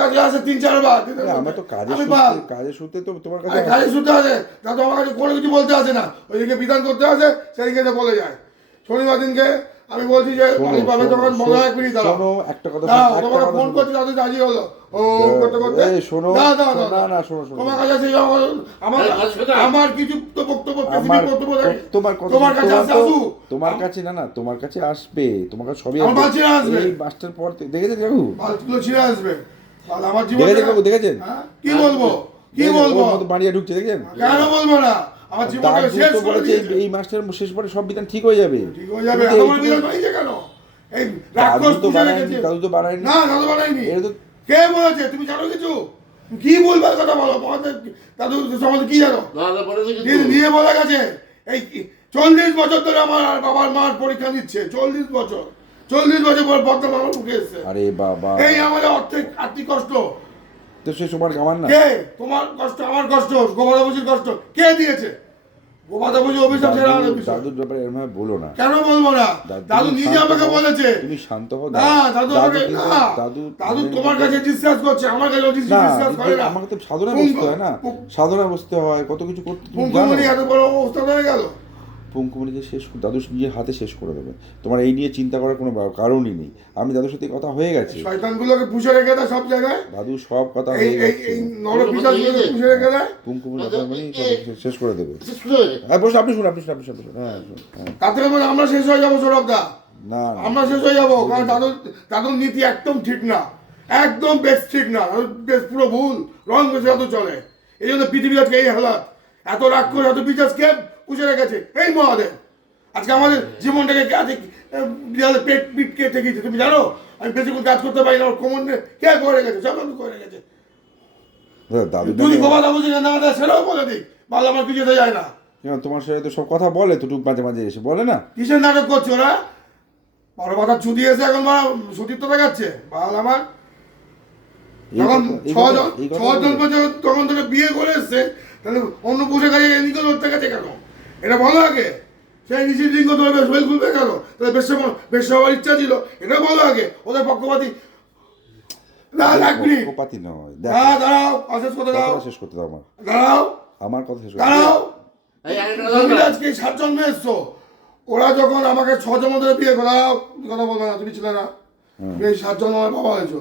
কাছে আসে 3-4 বার। আমরা তো কাজের সূত্রে তো তোমার কাছে কাজের সূত্রে আসে, তা তো আমার কাছে কোনো কিছু বলতে আসে না। ওইদিকে বিধান করতে আসে, সেদিকে বলে যায়। শনিবার দিনকে আমি বলছি যে পানি পাবে তখন বলা 1 মিনিট দাঁড়াও। শোনো একটা কথা তোমাকে ফোন করছি তাদের রাজি হলো। ও করতে করতে শোনো না শোনো তোমার কাছে সেই আমার কিছু তো বক্তব্য বক্তব্য তোমার কাছে আসে আসু। তোমার কাছে না তোমার কাছে আসবে, তোমার কাছে সবই আমার বালছিরা আসবে। এই মাস্টার পর দেখেছেন কাকু? বালগুলো ছিঁড়ে আসবে। আর আমার জীবন দেখেছেন কাকু? দেখেছেন কি বলবো কি বলবো? বাড়িয়া ঢুকছে দেখেন? কেন বলবো না? আমার জীবনটা শেষ করে দিয়েছে। এই মাস্টার শেষ পরে সব বিধান ঠিক হয়ে যাবে। ঠিক হয়ে যাবে। আমার বিধান বানিয়েছে কেন? এই রাক্ষস পূজা রেখেছে। দাদু তো বানায়নি। না দাদু বানায়নি। এটা তো কে বলেছে? তুমি জানো কিছু? কি বলবার কথা বলো? দাদু সম্বন্ধে কি জানো? নিয়ে বলা গেছে এই 40 বছর ধরে আমার আর বাবার মার পরীক্ষা দিচ্ছে। 40 বছর পর বর্তমান আমার মুখে এসছে। আরে বাবা, এই আমাদের আর্থিক কষ্ট তো সে সবার আমার না। কে? তোমার কষ্ট, আমার কষ্ট, গোপাদাবুজির কষ্ট কে দিয়েছে? গোপাদাবুজি অভিশাপ ছেড়ে আমাদের বিষয়। দাদুর ব্যাপারে এরকম বলো না। কেন বলবো না? দাদু নিজে আমাকে বলেছে। তুমি শান্ত হও। না দাদু আমাকে দাদু তোমার কাছে ডিসকাস করছে, আমার কাছে ডিসকাস করে না। আমাকে তো সাধনা বসতে হয় না, সাধনা বসতে হয়, কত কিছু করতে। পুঙ্কুমণি এত বড় অবস্থা হয়ে গেল। পুঙ্কুমণিকে দাদু নিজের হাতে শেষ করে দেবে। তোমার এই নিয়ে চিন্তা করার কোনো কারণই নেই। আমি দাদুর সাথে কথা হয়ে গেছে। শয়তানগুলোকে পুষে রেখে দেয় সব জায়গায়। দাদু সব কথা হয়ে গেছে। এই নরপিশাচগুলোকে পুষে রেখে দেয়। পুঙ্কুমণি শেষ করে দেবে। হ্যাঁ বসুন, আপনি শুনুন। হ্যাঁ তাতে আমরা শেষ হয়ে যাবো সৌরভদা। না আমরা শেষ হয়ে যাবো, কারণ দাদুর নীতি একদম ঠিক না, একদম বেশ ঠিক না, বেশ পুরো ভুল রং বেশি দাদু চলে। এই জন্য পৃথিবী আজকে এই হালাত। এত রাগ করে এত পিছাজকে পুষে রেখেছে এই মহাদেব। আজকে আমাদের জীবনটাকে দেয়ালে পিট কে ঠেকিয়েছে তুমি জানো? আমি বেশিক্ষণ কাজ করতে পারি না, আমার কোমর কে করে রেখেছে? সব দাদু করে রেখেছে। যদি গোপাল বুঝি না সেটাও বলে দিই, ভালো আমার কিছুতে যায় না। তোমার সাথে তো সব কথা বলে তো, মাঝে মাঝে এসে বলে না। কিসের নাটক করছো ওরা? বড় কথা ছুটি এসে এখন ছুটির তো দেখাচ্ছে ভালো আমার। যখন 6 জন পর্যন্ত তখন থেকে বিয়ে করে এসছে, তাহলে অন্য পুষে কাজে এদিকে ধরতে গেছে কেন? এটা বলো আগে। সেই নিজের লিঙ্গ ধরবে, শরীর খুলবে কেন? তাহলে বেশ হওয়ার ইচ্ছা ছিল, এটা বলো আগে। ওদের পক্ষপাতী না লাগবি। পক্ষপাতী নয়। দাঁড়াও, শেষ করতে দাও। শেষ করতে দাও আমার। দাঁড়াও, আমার কথা শেষ দাঁড়াও। তুমি আজকে 7 জন্মে এসছো। ওরা যখন আমাকে 6 জন্ম ধরে বিয়ে করাও, কথা বলবে না, তুমি ছিলে না। এই 7 জন্ম আমার বাবা হয়েছো।